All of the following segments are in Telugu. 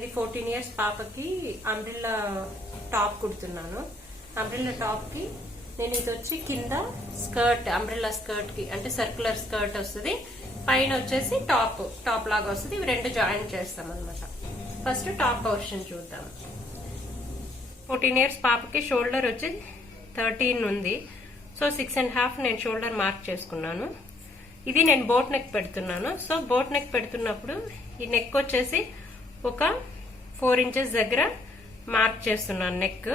ఇది 14 ఇయర్స్ పాపకి అంబ్రెల్లా టాప్ కుడుతున్నాను. అంబ్రెల్లా టాప్ కి నేను ఇది వచ్చి కింద స్కర్ట్, అంబ్రెల్లా స్కర్ట్ కి అంటే సర్క్యులర్ స్కర్ట్ వస్తుంది, పైన వచ్చేసి టాప్ లాగా వస్తుంది. ఇవి రెండు జాయిన్ చేస్తాం అనమాట. ఫస్ట్ టాప్ పోర్షన్ చూద్దాం. 14 ఇయర్స్ పాపకి షోల్డర్ వచ్చి 13 ఉంది. సో 6.5 నేను షోల్డర్ మార్క్ చేసుకున్నాను. ఇది నేను బోట్ నెక్ పెడుతున్నాను. సో బోట్ నెక్ పెడుతున్నప్పుడు ఈ నెక్ వచ్చేసి ఒక 4 ఇంచెస్ దగ్గర మార్క్ చేస్తున్నాను. నెక్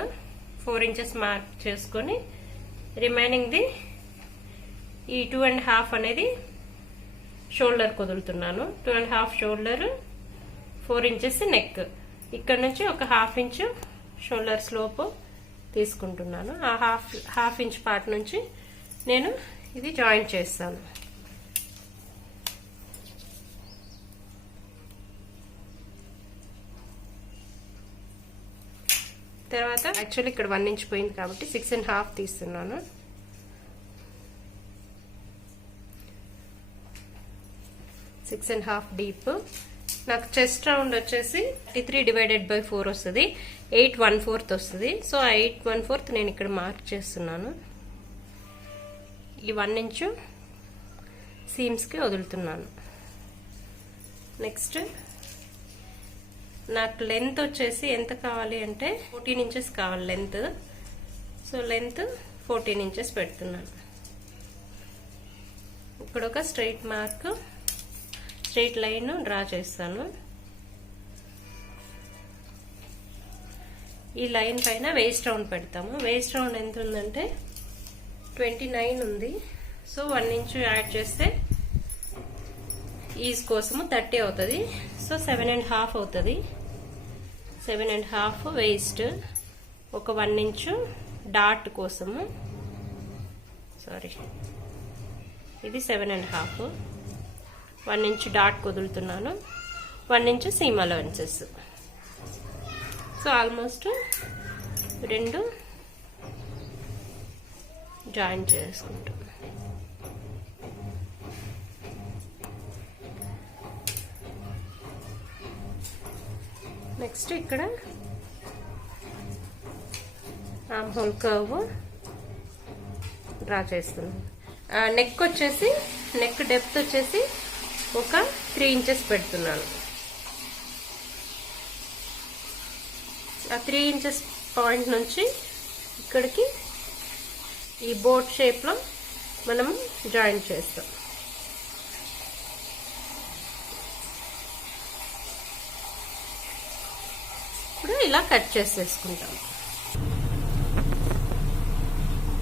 4 ఇంచెస్ మార్క్ చేసుకొని రిమైనింగ్ ది ఈ 2.5 అనేది షోల్డర్ కుదులుతున్నాను. 2.5 shoulder, 4 inches neck. ఇక్కడ నుంచి ఒక 1/2 ఇంచు షోల్డర్ స్లోప్ తీసుకుంటున్నాను. ఆ హాఫ్ ఇంచ్ పార్ట్ నుంచి నేను ఇది జాయిన్ చేస్తాను. తర్వాత యాక్చువల్లీ ఇక్కడ 1 ఇంచ్ పోయింది కాబట్టి 6.5 తీస్తున్నాను. Six and half deep. నాకు చెస్ట్ రౌండ్ వచ్చేసి 33/4 వస్తుంది, 8/1/4 వస్తుంది. సో 8/1/4 నేను ఇక్కడ మార్క్ చేస్తున్నాను. ఈ 1 ఇంచు సీమ్స్కి వదులుతున్నాను. నెక్స్ట్ నాకు లెంత్ వచ్చేసి ఎంత కావాలి అంటే 14 ఇంచెస్ కావాలి లెంత్. సో లెంత్ 14 ఇంచెస్ పెడుతున్నాను. ఇక్కడ ఒక స్ట్రైట్ లైన్ డ్రా చేస్తాను. ఈ లైన్ పైన వేస్ట్ రౌండ్ పెడతాము. వేస్ట్ రౌండ్ ఎంత ఉందంటే 29 ఉంది. సో 1 ఇంచు యాడ్ చేస్తే ఈజ్ కోసము 30 అవుతుంది. సో 7.5 అవుతుంది. 7.5 వేస్ట్, ఒక 1 ఇంచు డాట్ కోసము, సారీ ఇది 7.5, 1 ఇంచు డాట్ కుదులుతున్నాను, 1 inch seam allowances. So almost రెండు జాయిన్ చేసుకుంటాం. నెక్స్ట్ ఇక్కడ ఆర్మ్ హోల్ కర్వ్ డ్రా చేస్తున్నాను. నెక్ వచ్చేసి నెక్ డెప్త్ వచ్చేసి ఒక 3 ఇంచెస్ పెడుతున్నాను. ఆ 3 ఇంచెస్ పాయింట్ నుంచి ఇక్కడికి ఈ బోట్ షేప్లో మనం జాయిన్ చేస్తాం. ఇప్పుడు ఇలా కట్ చేసేసుకుంటాం.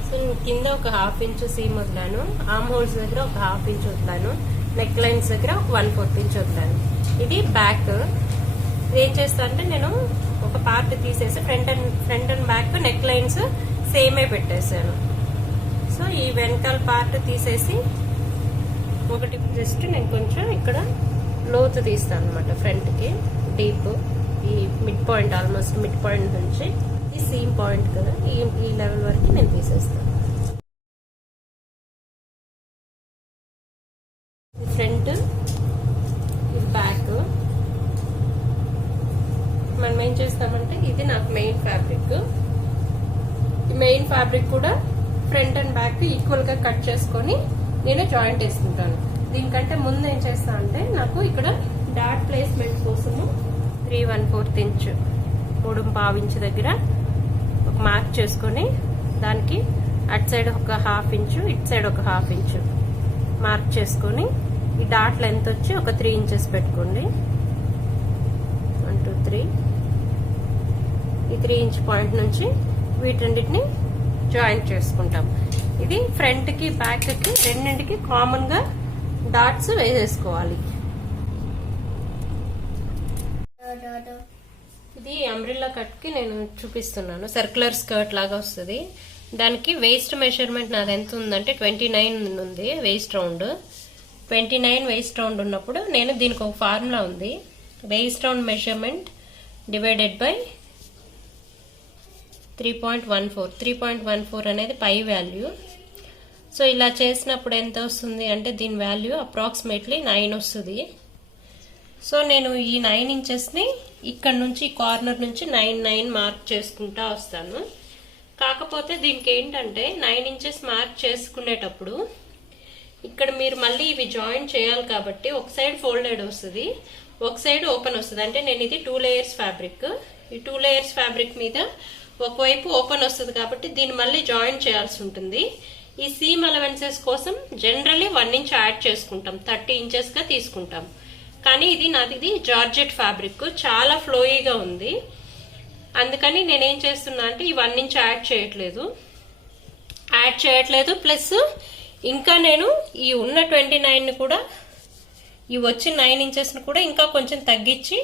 సో కింద ఒక 1/2 ఇంచు సీమ్ వదిలాను, ఆర్మ్ హోల్స్ దగ్గర ఒక 1/2 ఇంచ్ వదిలాను, నెక్ లైన్స్ దగ్గర ఒక 1/4 ఇంచ్ వదిలాను. ఇది బ్యాక్. ఏం చేస్తా అంటే నేను ఒక పార్ట్ తీసేసి front and back neck lines సేమే పెట్టేశాను. సో ఈ వెనకాల పార్ట్ తీసేసి ఒకటి జస్ట్ నేను కొంచెం ఇక్కడ లోతు తీస్తాను అనమాట. ఫ్రంట్కి డీప్, ఈ mid point, almost mid point నుంచి ఈ సీమ్ పాయింట్ కదా, ఈ లెవెల్ వరకు నేను తీసేస్తాను. ఫ్రంట్, ఇది బ్యాక్. మనం ఏం చేస్తామంటే ఇది నాకు మెయిన్ ఫ్యాబ్రిక్. ఈ మెయిన్ ఫ్యాబ్రిక్ కూడా ఫ్రంట్ అండ్ బ్యాక్ ఈక్వల్ గా కట్ చేసుకొని నేను జాయింట్ వేసుకుంటాను. దీనికంటే ముందు ఏం చేస్తా అంటే నాకు ఇక్కడ డాట్ ప్లేస్మెంట్ కోసము 3/1/4 ఇంచ్ 3.5 ఇంచ్ దగ్గర ఒక మార్క్ చేసుకొని దానికి అటు సైడ్ ఒక 1/2 ఇంచు, ఇటు సైడ్ ఒక 1/2 ఇంచు మార్క్ చేసుకొని ఈ డాట్ లెంత్ వచ్చి ఒక 3 ఇంచెస్ పెట్టుకోండి. 1 2 3. ఈ 3 ఇంచ్ పాయింట్ నుంచి వీటన్నిటిని జాయింట్ చేసుకుంటాం. ఇది ఫ్రంట్ కి బ్యాక్ కి రెండింటికి కామన్ గా డాట్స్ వేసేసుకోవాలి. ఇది అంబ్రెల్లా కట్ కి నేను చూపిస్తున్నాను. సర్క్యులర్ స్కర్ట్ లాగా వస్తుంది. దానికి వేస్ట్ మెజర్మెంట్ నాది ఎంత ఉందంటే 29 ఉంది వేస్ట్ రౌండ్. 29 వేస్ట్ రౌండ్ ఉన్నప్పుడు నేను దీనికి ఒక ఫార్ములా ఉంది. Waist round measurement divided by 3.14. 3.14 అనేది పై వాల్యూ. సో ఇలా చేసినప్పుడు ఎంత వస్తుంది అంటే దీని వాల్యూ అప్రాక్సిమేట్లీ 9 వస్తుంది. సో నేను ఈ 9 ఇంచెస్ని ఇక్కడ నుంచి కార్నర్ నుంచి 9 మార్క్ చేసుకుంటా వస్తాను. కాకపోతే దీనికి ఏంటంటే 9 ఇంచెస్ మార్క్ చేసుకునేటప్పుడు ఇక్కడ మీరు మళ్ళీ ఇవి జాయిన్ చేయాలి కాబట్టి ఒక సైడ్ ఫోల్డెడ్ వస్తుంది, ఒక సైడ్ ఓపెన్ వస్తుంది. అంటే నేను ఇది 2 లేయర్స్ ఫ్యాబ్రిక్, ఈ 2 లేయర్స్ ఫ్యాబ్రిక్ మీద ఒకవైపు ఓపెన్ వస్తుంది కాబట్టి దీన్ని మళ్ళీ జాయిన్ చేయాల్సి ఉంటుంది. ఈ సీమ్ అలవెన్సెస్ కోసం జనరల్లీ 1 ఇంచ్ యాడ్ చేసుకుంటాం, 30 ఇంచెస్ గా తీసుకుంటాం. కానీ ఇది జార్జెట్ ఫ్యాబ్రిక్, చాలా ఫ్లోయీగా ఉంది. అందుకని నేనేం చేస్తున్నా అంటే ఈ 1 ఇంచ్ యాడ్ చేయట్లేదు. ప్లస్ ఇంకా నేను ఈ ఉన్న 29 కూడా, ఈ వచ్చిన 9 ఇంచెస్ కూడా ఇంకా కొంచెం తగ్గించి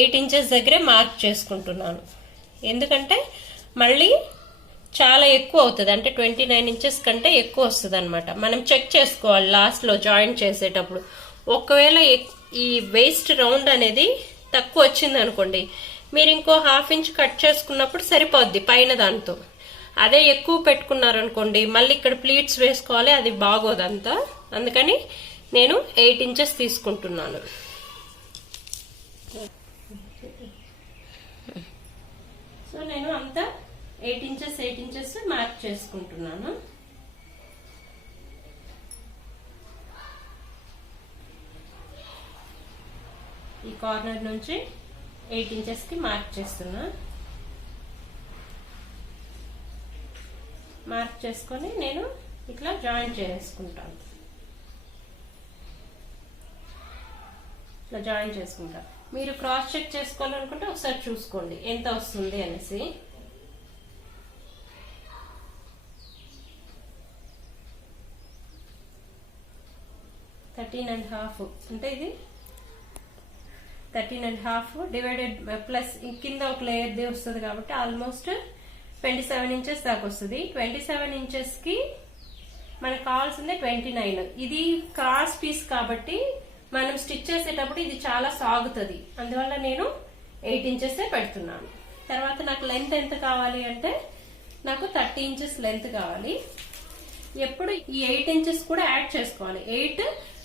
8 ఇంచెస్ దగ్గరే మార్క్ చేసుకుంటున్నాను. ఎందుకంటే మళ్ళీ చాలా ఎక్కువ అవుతుంది, అంటే 29 ఇంచెస్ కంటే ఎక్కువ వస్తుంది అనమాట. మనం చెక్ చేసుకోవాలి లాస్ట్ లో జాయిన్ చేసేటప్పుడు. ఒకవేళ ఈ వేస్ట్ రౌండ్ అనేది తక్కువ వచ్చింది అనుకోండి, మీరు ఇంకో 1/2 ఇంచ్ కట్ చేసుకున్నప్పుడు సరిపోద్ది పైన దాంతో. అదే ఎక్కువ పెట్టుకున్నారనుకోండి మళ్ళీ ఇక్కడ ప్లీట్స్ వేసుకోవాలి, అది బాగోదంతా. అందుకని నేను 8 ఇంచెస్ తీసుకుంటున్నాను. సో నేను అంతా 8 ఇంచెస్ మార్క్ చేసుకుంటున్నాను. ఈ కార్నర్ నుంచి 8 ఇంచెస్ కి మార్క్ చేస్తున్నా. మార్క్ చేసుకొని నేను ఇట్లా జాయిన్ చేసుకుంటాను. ఇట్లా జాయిన్ చేసుకుంటా. మీరు క్రాస్ చెక్ చేసుకోవాలనుకుంటే ఒకసారి చూసుకోండి ఎంత వస్తుంది అనేసి. అంటే ఇది 13.5 డివైడెడ్ ప్లస్ కింద ఒక లేయర్ ది వస్తుంది కాబట్టి ఆల్మోస్ట్ 27 ఇంచెస్ దాకా వస్తుంది. 27 ఇంచెస్ కి మనకు కావాల్సిందే 29. ఇది క్రాస్ పీస్ కాబట్టి మనం స్టిచ్ చేసేటప్పుడు ఇది చాలా సాగుతుంది, అందువల్ల నేను 8 ఇంచెస్ పెడుతున్నాను. తర్వాత నాకు లెంత్ ఎంత కావాలి అంటే నాకు 30 ఇంచెస్ లెంత్ కావాలి. ఎప్పుడు ఈ 8 ఇంచెస్ కూడా యాడ్ చేసుకోవాలి, 8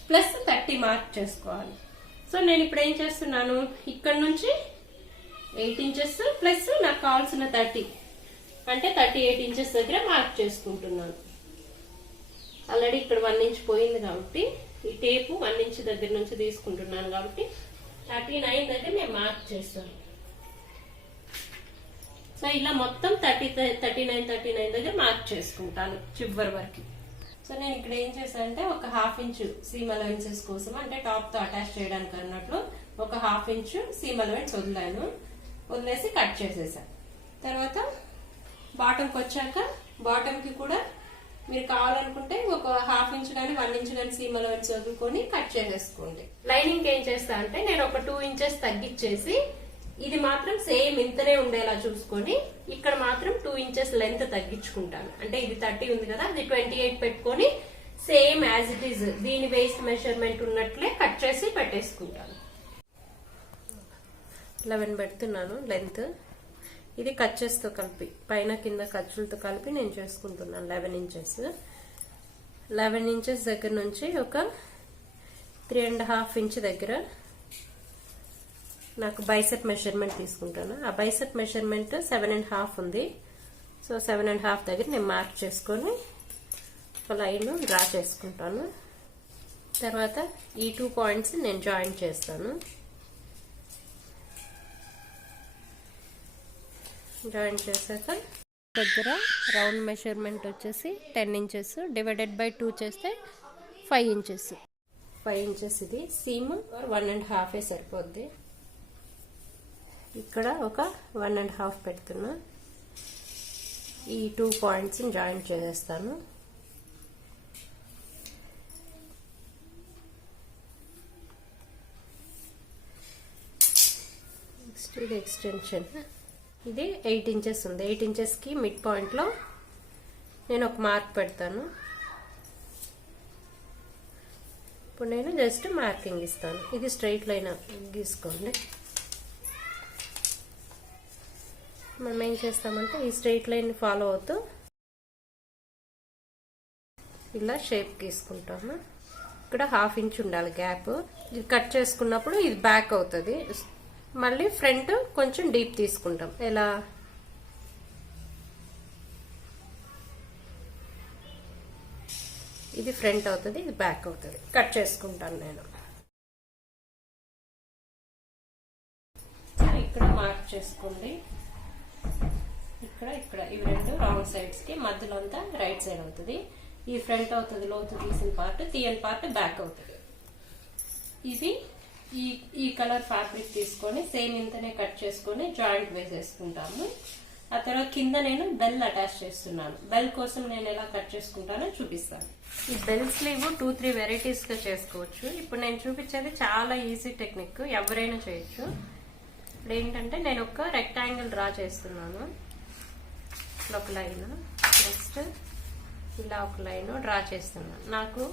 ప్లస్ 30 మార్క్ చేసుకోవాలి. సో నేను ఇప్పుడు ఏం చేస్తున్నాను, ఇక్కడ నుంచి 8 ఇంచెస్ ప్లస్ నాకు కావాల్సిన 30 అంటే 38 ఇంచెస్ దగ్గర మార్క్ చేసుకుంటున్నాను. ఆల్రెడీ ఇక్కడ 1 ఇంచ్ పోయింది కాబట్టి ఈ టేపు 1 ఇంచ్ దగ్గర నుంచి తీసుకుంటున్నాను కాబట్టి 39 దగ్గర నేను మార్క్ చేస్తాను. సో ఇలా మొత్తం 39 దగ్గర మార్క్ చేసుకుంటాను చివరి వరకు. సో నేను ఇక్కడ ఏం చేశానంటే ఒక 1/2 ఇంచ్ సీమ్ అలవెన్సెస్ కోసం, అంటే టాప్ తో అటాచ్ చేయడానికి అన్నట్లు ఒక 1/2 ఇంచ్ సీమ్ అలవెన్స్ వదిలేసి కట్ చేసేసాను. తర్వాత బాటంకి వచ్చాక బాటమ్ కి కూడా మీరు కావాలనుకుంటే ఒక 1/2 ఇంచ్ కానీ 1 ఇంచ్ కానీ సీమ్ అలవెన్స్ వదులుకొని కట్ చేసేసుకోండి. లైనింగ్ ఏం చేస్తా అంటే నేను ఒక 2 ఇంచెస్ తగ్గించేసి ఇది మాత్రం సేమ్ ఇంతనే ఉండేలా చూసుకొని ఇక్కడ మాత్రం 2 ఇంచెస్ లెంత్ తగ్గించుకుంటాను. అంటే ఇది 30 ఉంది కదా, అది 28 పెట్టుకొని సేమ్ యాజ్ ఇట్ ఈజ్ దీని వేస్ట్ మెజర్మెంట్ ఉన్నట్లే కట్ చేసి పెట్టేసుకుంటాను. 11 పెడుతున్నాను లెంత్. ఇది ఖర్చెస్తో కలిపి పైన కింద ఖర్చులతో కలిపి నేను చేసుకుంటున్నాను 11 ఇంచెస్. 11 ఇంచెస్ దగ్గర నుంచి ఒక 3.5 ఇంచ్ దగ్గర నాకు బైసెప్ మెజర్మెంట్ తీసుకుంటాను. ఆ బైసెప్ మెజర్మెంట్ 7.5 ఉంది. సో 7.5 దగ్గర నేను మార్క్ చేసుకొని ఒక లైన్ డ్రా చేసుకుంటాను. తర్వాత ఈ 2 పాయింట్స్ నేను జాయిన్ చేస్తాను. జాయిన్ చేశాక దగ్గర రౌండ్ మెజర్మెంట్ వచ్చేసి 10 ఇంచెస్ డివైడెడ్ బై 2 చేస్తే 5 ఇంచెస్. 5 ఇంచెస్ ఇది సీమ్ 1.5 సరిపోద్ది. ఇక్కడ ఒక 1.5 పెడుతున్నా. ఈ 2 పాయింట్స్ జాయిన్ చేసేస్తాను. నెక్స్ట్ ఇది ఎక్స్టెన్షన్. ఇది 8 ఇంచెస్ ఉంది. 8 ఇంచెస్ కి మిడ్ పాయింట్ లో నేను ఒక మార్క్ పెడతాను. ఇప్పుడు నేను జస్ట్ మార్కింగ్ ఇస్తాను. ఇది స్ట్రైట్ లైన్ గీసుకోండి. మనం ఏం చేస్తామంటే ఈ స్ట్రైట్ లైన్ ఫాలో అవుతూ ఇలా షేప్ గీసుకుంటాము. ఇక్కడ 1/2 ఇంచ్ ఉండాలి గ్యాప్. ఇది కట్ చేసుకున్నప్పుడు ఇది బ్యాక్ అవుతుంది. మళ్ళీ ఫ్రంట్ కొంచెం డీప్ తీసుకుంటాం. ఎలా ఇది ఫ్రంట్ అవుతుంది, ఇది బ్యాక్ అవుతుంది. కట్ చేసుకుంటాను నేను. ఇక్కడ మార్క్ చేసుకోండి. ఇక్కడ ఇవి రెండు రాంగ్ సైడ్స్ కి మధ్యలో అంతా రైట్ సైడ్ అవుతుంది. ఈ ఫ్రంట్ అవుతుంది, లోతు తీసిన పార్ట్, తీయని పార్ట్ బ్యాక్ అవుతుంది. ఇది ఈ కలర్ ఫ్యాబ్రిక్ తీసుకొని సేమ్ ఇంతనే కట్ చేసుకొని జాయింట్ వేసేసుకుంటాము. ఆ తర్వాత కింద నేను బెల్ అటాచ్ చేస్తున్నాను. బెల్ కోసం నేను ఎలా కట్ చేసుకుంటానో చూపిస్తాను. ఈ బెల్ స్లీవ్ 2-3 వెరైటీస్ గా చేసుకోవచ్చు. ఇప్పుడు నేను చూపించేది చాలా ఈజీ టెక్నిక్, ఎవరైనా చేయొచ్చు. ఇప్పుడు ఏంటంటే నేను ఒక రెక్టాంగిల్ డ్రా చేస్తున్నాను. ఒక లైన్, నెక్స్ట్ ఇలా ఒక లైన్ డ్రా చేస్తున్నాను. నాకు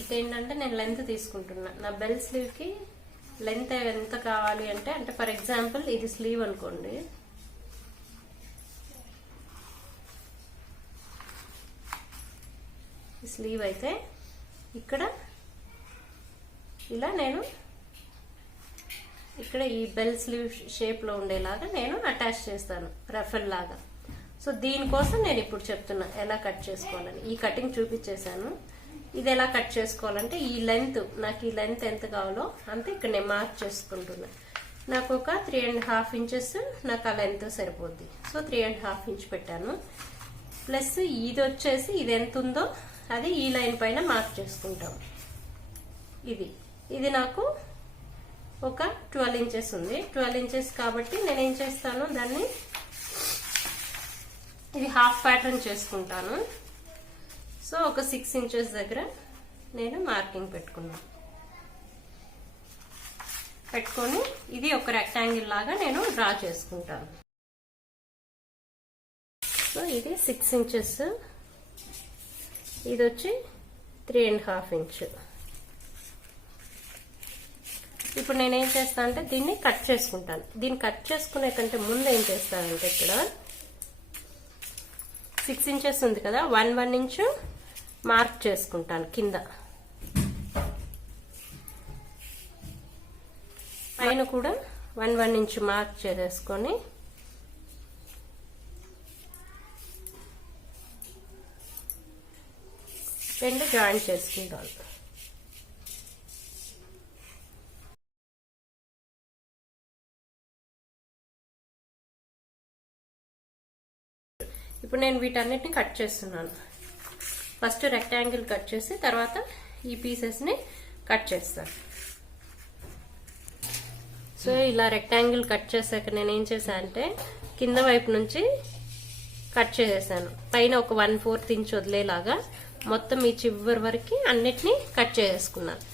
ఇదేంటంటే నేను లెంత్ తీసుకుంటున్నా. నా బెల్ స్లీవ్ కి లెంత్ ఎంత కావాలి అంటే ఫర్ ఎగ్జాంపుల్ ఇది స్లీవ్ అనుకోండి. స్లీవ్ అయితే ఇక్కడ ఇలా నేను ఇక్కడ ఈ బెల్ స్లీవ్ షేప్ లో ఉండేలాగా నేను అటాచ్ చేస్తాను, రఫల్ లాగా. సో దీనికోసం నేను ఇప్పుడు చెప్తున్నా ఎలా కట్ చేసుకోవాలని. ఈ కటింగ్ చూపించేశాను. ఇది ఎలా కట్ చేసుకోవాలంటే ఈ లెంత్, నాకు ఈ లెంత్ ఎంత కావాలో అంతే ఇక్కడ నేను మార్క్ చేసుకుంటున్నా. నాకు ఒక 3.5 ఇంచెస్ నాకు ఆ లెంత్ సరిపోద్ది. సో 3.5 ఇంచ్ పెట్టాను. ప్లస్ ఇది వచ్చేసి ఇది ఎంత ఉందో అది ఈ లైన్ పైన మార్క్ చేసుకుంటాం. ఇది నాకు ఒక 12 ఇంచెస్ ఉంది. 12 ఇంచెస్ కాబట్టి నేను ఏం చేస్తాను, దాన్ని ఇది హాఫ్ ప్యాటర్న్ చేసుకుంటాను. సో ఒక 6 ఇంచెస్ దగ్గర నేను మార్కింగ్ పెట్టుకొని ఇది ఒక రెక్టాంగిల్ లాగా నేను డ్రా చేసుకుంటాను. సో ఇది 6 ఇంచెస్, ఇది వచ్చి 3.5 ఇంచ్. ఇప్పుడు నేనేం చేస్తాను అంటే దీన్ని కట్ చేసుకుంటాను. దీన్ని కట్ చేసుకునే కంటే ముందు ఏం చేస్తానంటే ఇక్కడ 6 ఇంచెస్ ఉంది కదా, 1 ఇంచ్ మార్క్ చేసుకుంటాను కింద. పైన కూడా 1 ఇంచ్ మార్క్ చేసేసుకొని రెండు జాయింట్ చేసుకుంటాను. ఇప్పుడు నేను వీటన్నిటిని కట్ చేస్తున్నాను. ఫస్ట్ రెక్టాంగిల్ కట్ చేసి తర్వాత ఈ పీసెస్ ని కట్ చేస్తాను. సో ఇలా రెక్టాంగిల్ కట్ చేశాక నేను ఏం చేశాను అంటే కింద వైపు నుంచి కట్ చేసేసాను. పైన ఒక 1/4 ఇంచ్ వదిలేలాగా మొత్తం ఈ చివరి వరకు అన్నిటినీ కట్ చేసేసుకున్నాను.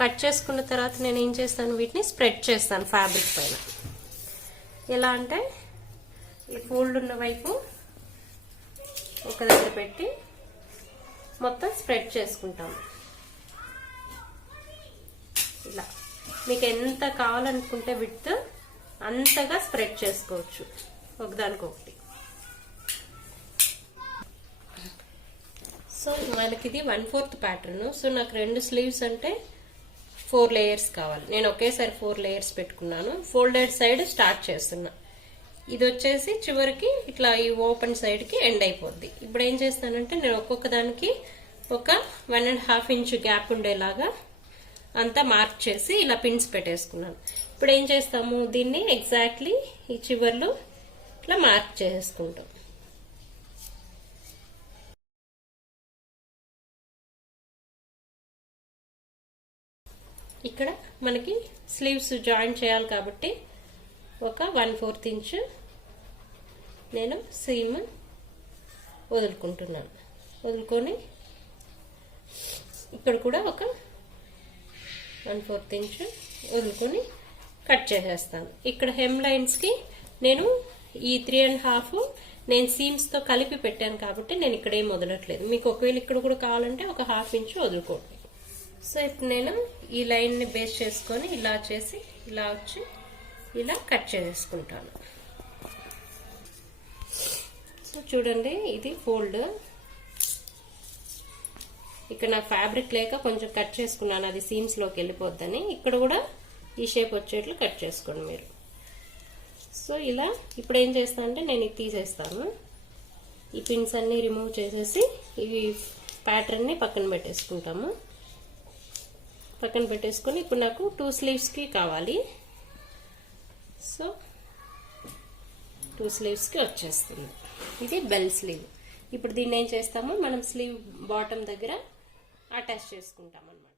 కట్ చేసుకున్న తర్వాత నేను ఏం చేస్తాను, వీటిని స్ప్రెడ్ చేస్తాను ఫ్యాబ్రిక్ పైన. ఎలా అంటే ఈ ఫోల్డ్ ఉన్న వైపు ఒక దగ్గర పెట్టి మొత్తం స్ప్రెడ్ చేసుకుంటాము. ఇలా మీకు ఎంత కావాలనుకుంటే విడ్త్ అంతగా స్ప్రెడ్ చేసుకోవచ్చు ఒకదానికొకటి. సో మనకి ఇది 1/4 ప్యాటర్న్. సో నాకు 2 స్లీవ్స్ అంటే 4 లేయర్స్ కావాలి. నేను ఒకేసారి 4 లేయర్స్ పెట్టుకున్నాను. ఫోల్డెడ్ సైడ్ స్టార్ట్ చేస్తున్నా. ఇది వచ్చేసి చివరికి ఇట్లా ఈ ఓపెన్ సైడ్ కి ఎండ్ అయిపోద్ది. ఇప్పుడు ఏం చేస్తానంటే నేను ఒక్కొక్క దానికి ఒక 1.5 ఇంచ్ గ్యాప్ ఉండేలాగా అంతా మార్క్ చేసి ఇలా పిన్స్ పెట్టేసుకున్నాను. ఇప్పుడు ఏం చేస్తాము, దీన్ని ఎగ్జాక్ట్లీ ఈ చివర్లో ఇట్లా మార్క్ చేసుకుంటాం. ఇక్కడ మనకి స్లీవ్స్ జాయిన్ చేయాలి కాబట్టి ఒక 1/4 ఇంచ్ నేను సీమ్ వదులుకుంటున్నాను. వదులుకొని ఇక్కడ కూడా ఒక 1/4 ఇంచ్ వదులుకొని కట్ చేసేస్తాను. ఇక్కడ హెమ్ లైన్స్ కి నేను ఈ 3.5 నేను సీమ్స్ తో కలిపి పెట్టాను కాబట్టి నేను ఇక్కడ ఏం వదలట్లేదు. మీకు ఒకవేళ ఇక్కడ కూడా కావాలంటే ఒక 1/2 ఇంచ్ వదులుకోండి. సో ఇప్పుడు నేను ఈ లైన్ ని బేస్ చేసుకొని ఇలా చేసి ఇలా వచ్చి ఇలా కట్ చేసుకుంటాను. సో సో చూడండి ఇది ఫోల్డ్. ఇక్కడ నాకు ఫ్యాబ్రిక్ లేక కొంచెం కట్ చేసుకున్నాను, అది సీమ్స్ లోకి వెళ్ళిపోద్దని. ఇక్కడ కూడా ఈ షేప్ వచ్చేట్లు కట్ చేసుకోండి మీరు. సో ఇలా ఇప్పుడు ఏం చేస్తాను అంటే నేను ఇది తీసేస్తాను, ఈ పిన్స్ అన్ని రిమూవ్ చేసేసి ఇవి ప్యాటర్న్ ని పక్కన పెట్టేసుకుంటాము. పక్కన పెట్టేసుకుని ఇప్పుడు నాకు 2 స్లీవ్స్ కి కావాలి. సో 2 స్లీవ్స్ కి వచ్చేస్తుంది. ఇది బెల్ స్లీవ్. ఇప్పుడు దీన్ని ఏం చేస్తాము, మనం స్లీవ్ బాటమ్ దగ్గర అటాచ్ చేసుకుంటాం అన్నమాట.